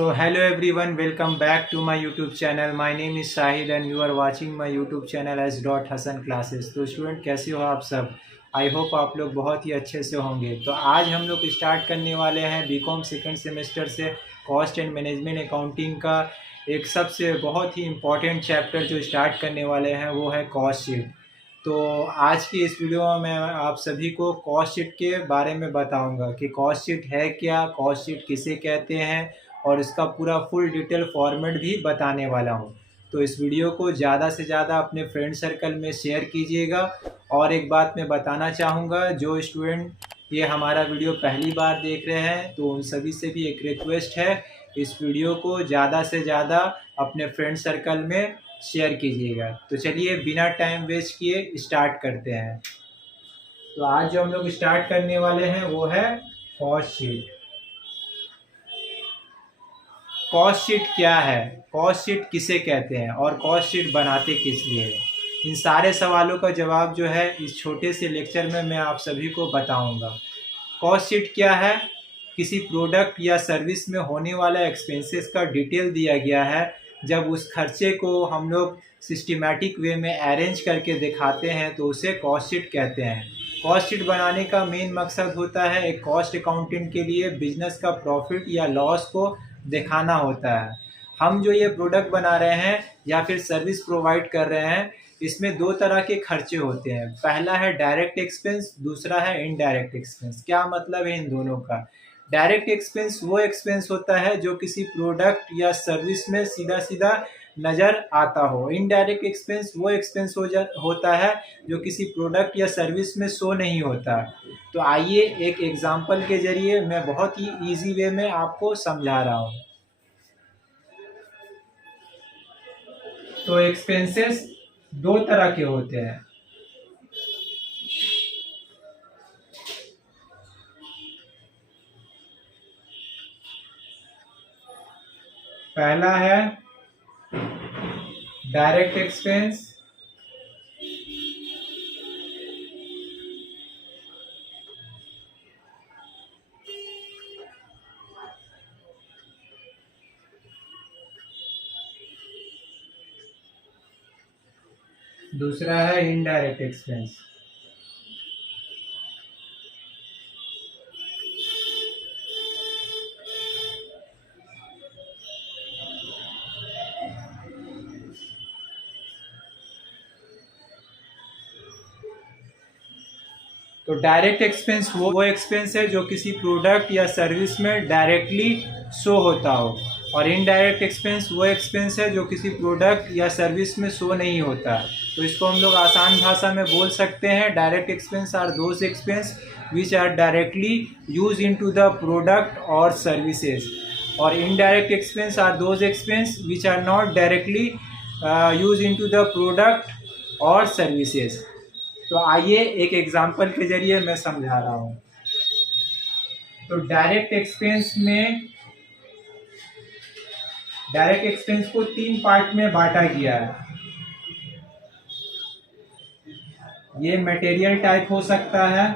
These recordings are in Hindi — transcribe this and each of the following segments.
So hello everyone, welcome back to my YouTube channel. My name is Sahil and you are watching my YouTube channel as Hasan Classes. तो स्टूडेंट कैसे हो आप सब? आई होप आप लोग बहुत ही अच्छे से होंगे। तो आज हम लोग स्टार्ट करने वाले हैं बीकॉम सेकंड सेमेस्टर से कॉस्ट एंड मैनेजमेंट अकाउंटिंग का एक सबसे बहुत ही इम्पॉर्टेंट चैप्टर जो स्टार्ट करने वाले हैं वो है कॉस्ट शीट। तो आज की इस वीडियो में मैं आप सभी को कॉस्ट शीट के बारे में बताऊंगा कि कॉस्ट शीट है क्या, कॉस्ट शीट किसे कहते हैं और इसका पूरा फुल डिटेल फॉर्मेट भी बताने वाला हूं। तो इस वीडियो को ज़्यादा से ज़्यादा अपने फ्रेंड सर्कल में शेयर कीजिएगा। और एक बात मैं बताना चाहूँगा, जो स्टूडेंट ये हमारा वीडियो पहली बार देख रहे हैं तो उन सभी से भी एक रिक्वेस्ट है, इस वीडियो को ज़्यादा से ज़्यादा अपने फ्रेंड सर्कल में शेयर कीजिएगा। तो चलिए बिना टाइम वेस्ट किए स्टार्ट करते हैं। तो आज जो हम लोग स्टार्ट करने वाले हैं वो है कॉस्ट शीट। कॉस्ट शीट क्या है, कॉस्ट शीट किसे कहते हैं और कॉस्ट शीट बनाते किस लिए है, इन सारे सवालों का जवाब जो है इस छोटे से लेक्चर में मैं आप सभी को बताऊंगा। कॉस्ट शीट क्या है? किसी प्रोडक्ट या सर्विस में होने वाला एक्सपेंसेस का डिटेल दिया गया है। जब उस खर्चे को हम लोग सिस्टमेटिक वे में अरेंज करके दिखाते हैं तो उसे कॉस्ट शीट कहते हैं। कॉस्ट शीट बनाने का मेन मकसद होता है एक कॉस्ट अकाउंटेंट के लिए बिजनेस का प्रॉफिट या लॉस को दिखाना होता है। हम जो ये प्रोडक्ट बना रहे हैं या फिर सर्विस प्रोवाइड कर रहे हैं, इसमें दो तरह के खर्चे होते हैं। पहला है डायरेक्ट एक्सपेंस, दूसरा है इनडायरेक्ट एक्सपेंस। क्या मतलब है इन दोनों का? डायरेक्ट एक्सपेंस वो एक्सपेंस होता है जो किसी प्रोडक्ट या सर्विस में सीधा सीधा नज़र आता हो। इनडायरेक्ट एक्सपेंस वो एक्सपेंस होता है जो किसी प्रोडक्ट या सर्विस में शो नहीं होता। तो आइए एक एग्जांपल के जरिए मैं बहुत ही इजी वे में आपको समझा रहा हूँ। तो एक्सपेंसेस दो तरह के होते हैं। पहला है डायरेक्ट एक्सपेंस, दूसरा है इनडायरेक्ट एक्सपेंस। तो डायरेक्ट एक्सपेंस वो एक्सपेंस है जो किसी प्रोडक्ट या सर्विस में डायरेक्टली शो होता हो, और इनडायरेक्ट एक्सपेंस वो एक्सपेंस है जो किसी प्रोडक्ट या सर्विस में शो नहीं होता। तो इसको हम लोग आसान भाषा में बोल सकते हैं, direct expense are those expense which are directly use into the product और सर्विसेज, और indirect expense are those expense which are not directly use into the product और सर्विसेज। तो आइए एक एग्जांपल के जरिए मैं समझा रहा हूँ। तो डायरेक्ट एक्सपेंस को तीन पार्ट में बांटा गया है। ये मटेरियल टाइप हो सकता है,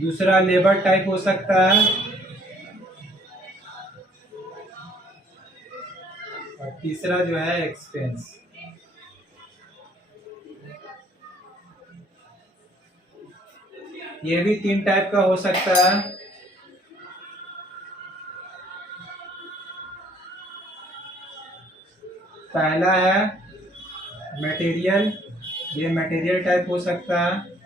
दूसरा लेबर टाइप हो सकता है, और तीसरा जो है एक्सपेंस। ये भी तीन टाइप का हो सकता है। पहला है मटेरियल, ये मटेरियल टाइप हो सकता है।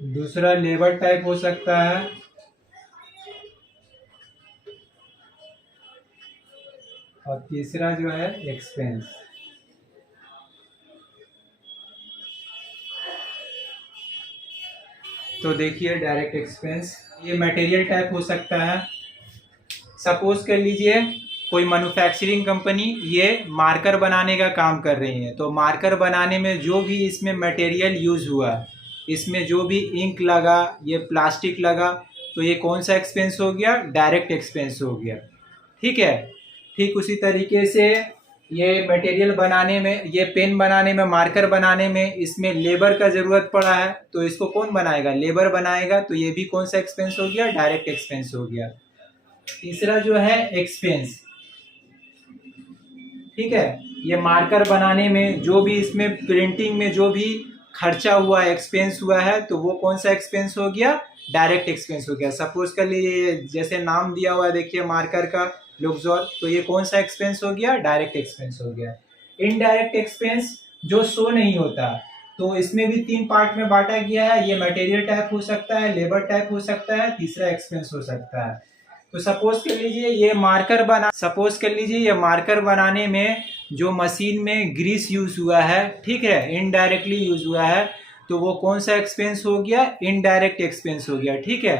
दूसरा लेबर टाइप हो सकता है, और तीसरा जो है एक्सपेंस। तो देखिए डायरेक्ट एक्सपेंस ये मटेरियल टाइप हो सकता है। सपोज कर लीजिए कोई मैन्युफैक्चरिंग कंपनी ये मार्कर बनाने का काम कर रही है, तो मार्कर बनाने में जो भी इसमें मटेरियल यूज़ हुआ, इसमें जो भी इंक लगा, ये प्लास्टिक लगा, तो ये कौन सा एक्सपेंस हो गया? डायरेक्ट एक्सपेंस हो गया। ठीक है। ठीक उसी तरीके से ये मटेरियल बनाने में, ये पेन बनाने में, मार्कर बनाने में इसमें लेबर का ज़रूरत पड़ा है, तो इसको कौन बनाएगा? लेबर बनाएगा, तो ये भी कौन सा एक्सपेंस हो गया? डायरेक्ट एक्सपेंस हो गया। तीसरा जो है एक्सपेंस, ठीक है, ये मार्कर बनाने में जो भी इसमें प्रिंटिंग में जो भी खर्चा हुआ, एक्सपेंस हुआ है, तो वो कौन सा एक्सपेंस हो गया? डायरेक्ट एक्सपेंस हो गया। सपोज कर लीजिए जैसे नाम दिया हुआ है देखिए मार्कर का लुक्सोर, तो ये कौन सा एक्सपेंस हो गया? डायरेक्ट एक्सपेंस हो गया। इनडायरेक्ट एक्सपेंस जो शो नहीं होता, तो इसमें भी 3 पार्ट में बांटा गया है। ये मटेरियल टाइप हो सकता है, लेबर टाइप हो सकता है, तीसरा एक्सपेंस हो सकता है। तो सपोज कर लीजिए ये मार्कर बनाने में जो मशीन में ग्रीस यूज हुआ है, ठीक है, इनडायरेक्टली यूज हुआ है, तो वो कौन सा एक्सपेंस हो गया? इनडायरेक्ट एक्सपेंस हो गया। ठीक है।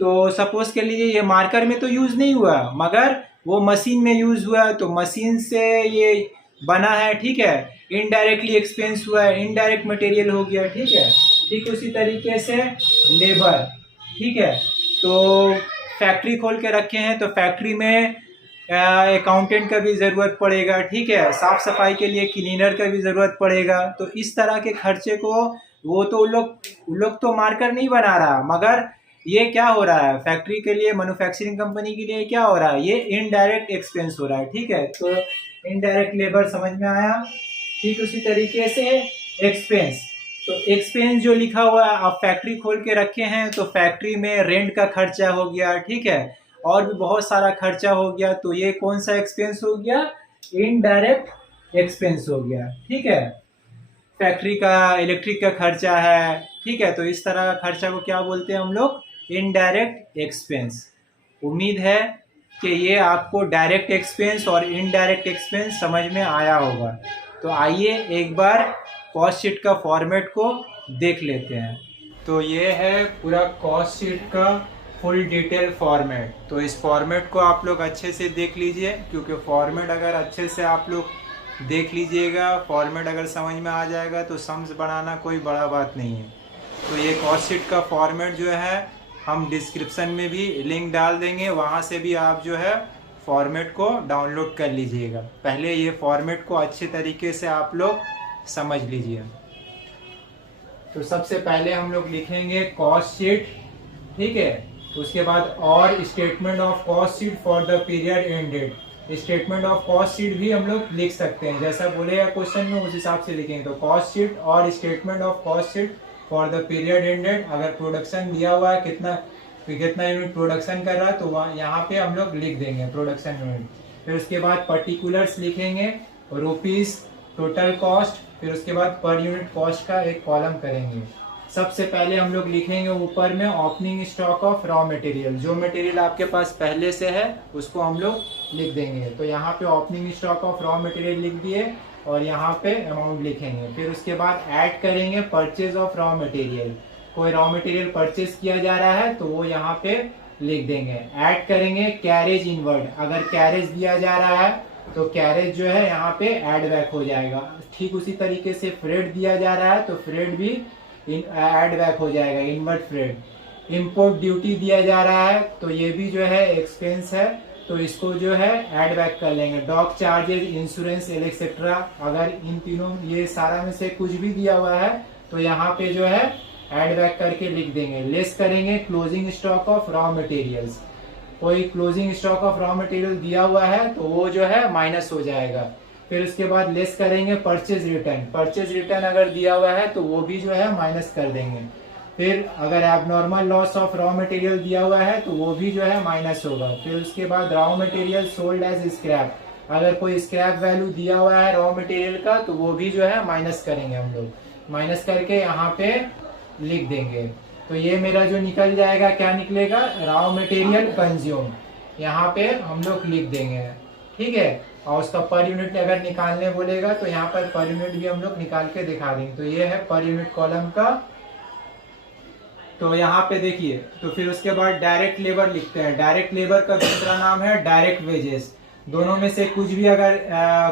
तो सपोज कर लीजिए ये मार्कर में तो यूज नहीं हुआ, मगर वो मशीन में यूज हुआ, तो मशीन से ये बना है, ठीक है, इनडायरेक्टली एक्सपेंस हुआ है, इनडायरेक्ट मटेरियल हो गया। ठीक है। ठीक उसी तरीके से लेबर, ठीक है, तो फैक्ट्री खोल के रखे हैं, तो फैक्ट्री में अकाउंटेंट का भी ज़रूरत पड़ेगा, ठीक है, साफ़ सफाई के लिए क्लीनर का भी ज़रूरत पड़ेगा। तो इस तरह के खर्चे को वो तो उन लोग तो मार्कर नहीं बना रहा, मगर ये क्या हो रहा है? फैक्ट्री के लिए, मैन्युफैक्चरिंग कंपनी के लिए क्या हो रहा है? ये इनडायरेक्ट एक्सपेंस हो रहा है। ठीक है। तो इनडायरेक्ट लेबर समझ में आया। ठीक उसी तरीके से एक्सपेंस, तो एक्सपेंस जो लिखा हुआ है, आप फैक्ट्री खोल के रखे हैं, तो फैक्ट्री में रेंट का खर्चा हो गया, ठीक है, और भी बहुत सारा खर्चा हो गया, तो ये कौन सा एक्सपेंस हो गया? इनडायरेक्ट एक्सपेंस हो गया। ठीक है। फैक्ट्री का इलेक्ट्रिक का खर्चा है, ठीक है, तो इस तरह का खर्चा को क्या बोलते हैं हम लोग? Indirect expense. उम्मीद है कि ये आपको डायरेक्ट एक्सपेंस और इनडायरेक्ट एक्सपेंस समझ में आया होगा। तो आइए एक बार कॉस्ट शीट का फॉर्मेट को देख लेते हैं। तो ये है पूरा कॉस्ट शीट का फुल डिटेल फॉर्मेट। तो इस फॉर्मेट को आप लोग अच्छे से देख लीजिए, क्योंकि फॉर्मेट अगर अच्छे से आप लोग देख लीजिएगा, फॉर्मेट अगर समझ में आ जाएगा, तो सम्स बनाना कोई बड़ा बात नहीं है। तो ये कॉस्ट शीट का फॉर्मेट जो है हम डिस्क्रिप्शन में भी लिंक डाल देंगे, वहाँ से भी आप जो है फॉर्मेट को डाउनलोड कर लीजिएगा। पहले ये फॉर्मेट को अच्छे तरीके से आप लोग समझ लीजिए। तो सबसे पहले हम लोग लिखेंगे कॉस्ट शीट, ठीक है, उसके बाद और statement of cost sheet for the period ended. Statement of cost sheet भी हम लोग लिख सकते हैं, जैसा बोलेगा क्वेश्चन में उस हिसाब से लिखेंगे। तो कॉस्ट शीट और statement of cost sheet for the period ended, अगर प्रोडक्शन दिया हुआ है कितना यूनिट प्रोडक्शन कर रहा है, तो वहाँ यहाँ पे हम लोग लिख देंगे प्रोडक्शन यूनिट। फिर उसके बाद पर्टिकुलर्स लिखेंगे, रुपीस टोटल कॉस्ट, फिर उसके बाद पर यूनिट कॉस्ट का एक कॉलम करेंगे। सबसे पहले हम लोग लिखेंगे ऊपर में opening stock of raw material, जो मटेरियल आपके पास पहले से है उसको हम लोग लिख देंगे। तो यहाँ पे opening stock of raw material लिख दिए और यहाँ पे अमाउंट लिखेंगे। फिर उसके बाद ऐड करेंगे परचेज ऑफ रॉ मटेरियल, कोई रॉ मटेरियल परचेज किया जा रहा है तो वो यहाँ पे लिख देंगे। ऐड करेंगे कैरेज इनवर्ड, अगर कैरेज दिया जा रहा है तो कैरेज जो है यहाँ पे ऐड बैक हो जाएगा। ठीक उसी तरीके से फ्रेड दिया जा रहा है तो फ्रेड भी ऐड बैक हो जाएगा, इनवर्ड फ्रेड। इंपोर्ट ड्यूटी दिया जा रहा है तो ये भी जो है एक्सपेंस है, तो इसको जो है ऐड बैक कर लेंगे। डॉक चार्जेस, इंश्योरेंस एक्सेट्रा, अगर इन तीनों ये सारा में से कुछ भी दिया हुआ है तो यहाँ पे जो है ऐड बैक करके लिख देंगे। लेस करेंगे closing stock of raw materials, कोई closing stock of raw material दिया हुआ है तो वो जो है माइनस हो जाएगा। फिर उसके बाद लेस करेंगे परचेज रिटर्न, परचेज रिटर्न अगर दिया हुआ है तो वो भी जो है माइनस कर देंगे। फिर अगर abnormal loss of raw material दिया हुआ है तो वो भी जो है माइनस होगा। फिर उसके बाद raw material sold as scrap, अगर कोई स्क्रैप वैल्यू दिया हुआ है रॉ मटेरियल का तो वो भी जो है माइनस करेंगे हम लोग, माइनस करके यहाँ पे लिख देंगे। तो ये मेरा जो निकल जाएगा, क्या निकलेगा? रॉ मटेरियल कंज्यूम, यहाँ पे हम लोग लिख देंगे, ठीक है। और उसका पर यूनिट अगर निकालने बोलेगा तो यहाँ पर यूनिट भी हम लोग निकाल के दिखा देंगे। तो ये है पर यूनिट कॉलम का। तो यहाँ पे देखिए, तो फिर उसके बाद डायरेक्ट लेबर लिखते हैं। डायरेक्ट लेबर का दूसरा नाम है डायरेक्ट वेजेस। दोनों में से कुछ भी अगर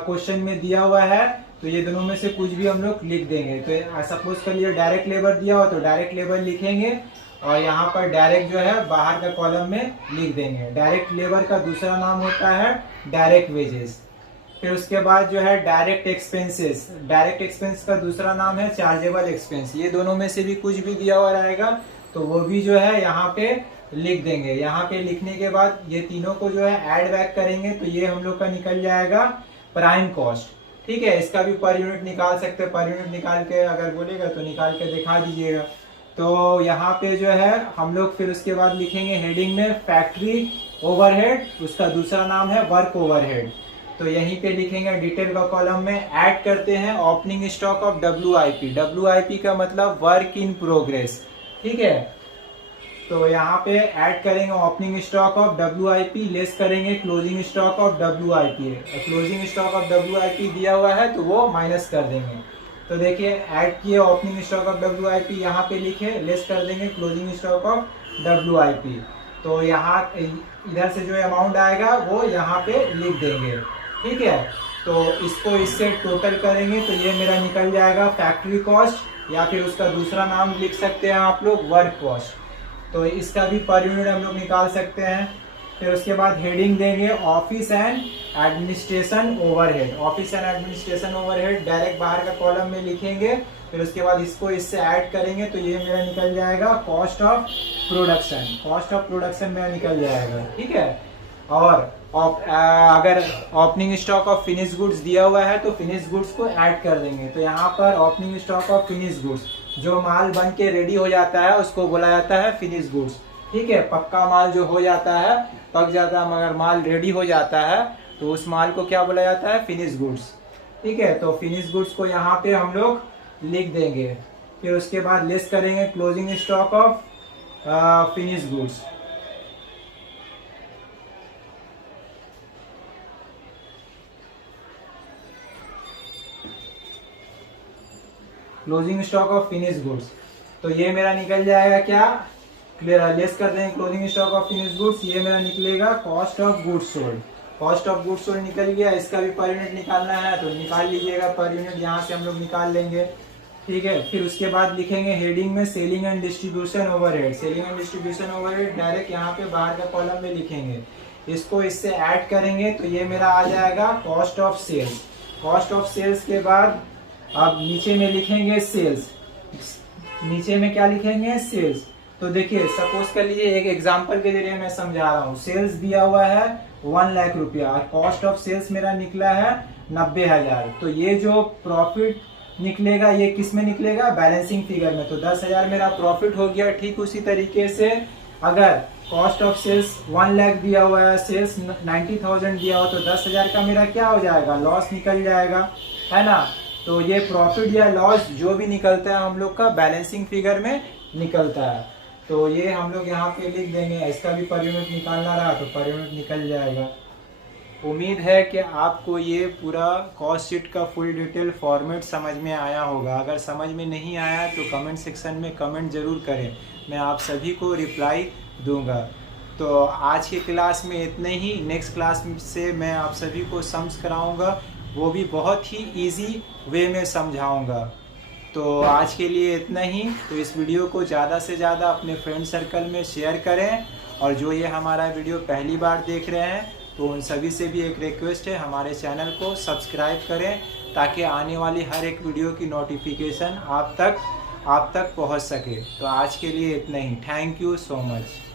क्वेश्चन में दिया हुआ है तो ये दोनों में से कुछ भी हम लोग लिख देंगे। तो सपोज कर लिए डायरेक्ट लेबर दिया हो तो डायरेक्ट लेबर लिखेंगे और यहाँ पर डायरेक्ट जो है बाहर का कॉलम में लिख देंगे। डायरेक्ट लेबर का दूसरा नाम होता है डायरेक्ट वेजेस। फिर उसके बाद जो है डायरेक्ट एक्सपेंसेस, डायरेक्ट एक्सपेंस का दूसरा नाम है चार्जेबल एक्सपेंस। ये दोनों में से भी कुछ भी दिया हुआ रहेगा तो वो भी जो है यहाँ पे लिख देंगे। यहाँ पे लिखने के बाद ये तीनों को जो है ऐड बैक करेंगे तो ये हम लोग का निकल जाएगा प्राइम कॉस्ट। ठीक है, इसका भी पर यूनिट निकाल सकते हैं। पर यूनिट निकाल के अगर बोलेगा तो निकाल के दिखा दीजिएगा। तो यहाँ पे जो है हम लोग फिर उसके बाद लिखेंगे हेडिंग में फैक्ट्री ओवरहेड, उसका दूसरा नाम है वर्क ओवरहेड। तो यहीं पे लिखेंगे डिटेल का कॉलम में ऐड करते हैं opening stock of WIP। WIP का मतलब वर्क इन प्रोग्रेस। ठीक है, तो यहाँ पे ऐड करेंगे opening stock of WIP, less करेंगे closing stock of WIP। Closing stock of WIP दिया हुआ है तो वो माइनस कर देंगे। तो देखिए ऐड किए ओपनिंग स्टॉक ऑफ WIP, यहाँ पे लिखे, लेस कर देंगे क्लोजिंग स्टॉक ऑफ WIP। तो यहाँ इधर से जो अमाउंट आएगा वो यहाँ पे लिख देंगे। ठीक है, तो इसको इससे टोटल करेंगे तो ये मेरा निकल जाएगा फैक्ट्री कॉस्ट, या फिर उसका दूसरा नाम लिख सकते हैं आप लोग वर्क कॉस्ट। तो इसका भी पर यूनिट हम लोग निकाल सकते हैं। फिर उसके बाद हेडिंग देंगे office and administration overhead. Office and administration overhead direct बाहर का कॉलम में लिखेंगे। फिर उसके बाद इसको इससे ऐड करेंगे तो ये मेरा निकल जाएगा cost of production. Cost of production मेरा निकल जाएगा। ठीक है, और अगर opening stock of finish goods दिया हुआ है तो फिनिश गुड्स को ऐड कर देंगे। तो यहाँ पर opening stock of finish goods, जो माल बन के रेडी हो जाता है उसको बोला जाता है फिनिश गुड्स। ठीक है, पक्का माल जो हो जाता है, पक जाता है मगर माल रेडी हो जाता है तो उस माल को क्या बोला जाता है, फिनिश गुड्स। ठीक है, तो फिनिश गुड्स को यहाँ पे हम लोग लिख देंगे। फिर उसके बाद लेस करेंगे closing stock of finish goods. Closing stock of finish goods, तो ये मेरा निकल जाएगा क्या, लेस कर देंगे closing stock of finish goods, ये मेरा निकलेगा cost of goods sold. Cost of goods sold निकल गया। इसका भी पर यूनिट निकालना है तो निकाल लीजिएगा, पर यूनिट यहाँ से हम लोग निकाल लेंगे। ठीक है, फिर उसके बाद लिखेंगे हेडिंग में selling and distribution overhead. Selling and distribution overhead direct यहाँ पे बाहर का कॉलम में लिखेंगे। इसको इससे ऐड करेंगे तो ये मेरा आ जाएगा cost of sales. Cost of sales के बाद अब नीचे में लिखेंगे सेल्स। नीचे में क्या लिखेंगे, सेल्स। तो देखिए सपोज कर लीजिए, एक एग्जांपल के जरिए मैं समझा रहा हूँ। सेल्स दिया हुआ है 1 लाख रुपया और कॉस्ट ऑफ सेल्स मेरा निकला है 90,000। तो ये जो प्रॉफिट निकलेगा ये किस में निकलेगा, बैलेंसिंग फिगर में। तो 10,000 मेरा प्रॉफिट हो गया। ठीक उसी तरीके से अगर कॉस्ट ऑफ सेल्स 1 लाख दिया हुआ है, सेल्स 90,000 दिया हुआ, तो 10,000 का मेरा क्या हो जाएगा, लॉस निकल जाएगा, है ना। तो ये प्रॉफिट या लॉस जो भी निकलता है हम लोग का बैलेंसिंग फिगर में निकलता है। तो ये हम लोग यहाँ पे लिख देंगे। इसका भी पर यूनिट निकालना रहा तो पर यूनिट निकल जाएगा। उम्मीद है कि आपको ये पूरा कॉस्ट शीट का फुल डिटेल फॉर्मेट समझ में आया होगा। अगर समझ में नहीं आया तो कमेंट सेक्शन में कमेंट ज़रूर करें, मैं आप सभी को रिप्लाई दूंगा। तो आज की क्लास में इतने ही। नेक्स्ट क्लास से मैं आप सभी को सम्स कराऊंगा, वो भी बहुत ही इजी वे में समझाऊंगा। तो आज के लिए इतना ही। तो इस वीडियो को ज़्यादा से ज़्यादा अपने फ्रेंड सर्कल में शेयर करें, और जो ये हमारा वीडियो पहली बार देख रहे हैं तो उन सभी से भी एक रिक्वेस्ट है, हमारे चैनल को सब्सक्राइब करें ताकि आने वाली हर एक वीडियो की नोटिफिकेशन आप तक पहुंच सके। तो आज के लिए इतना ही। Thank you so much.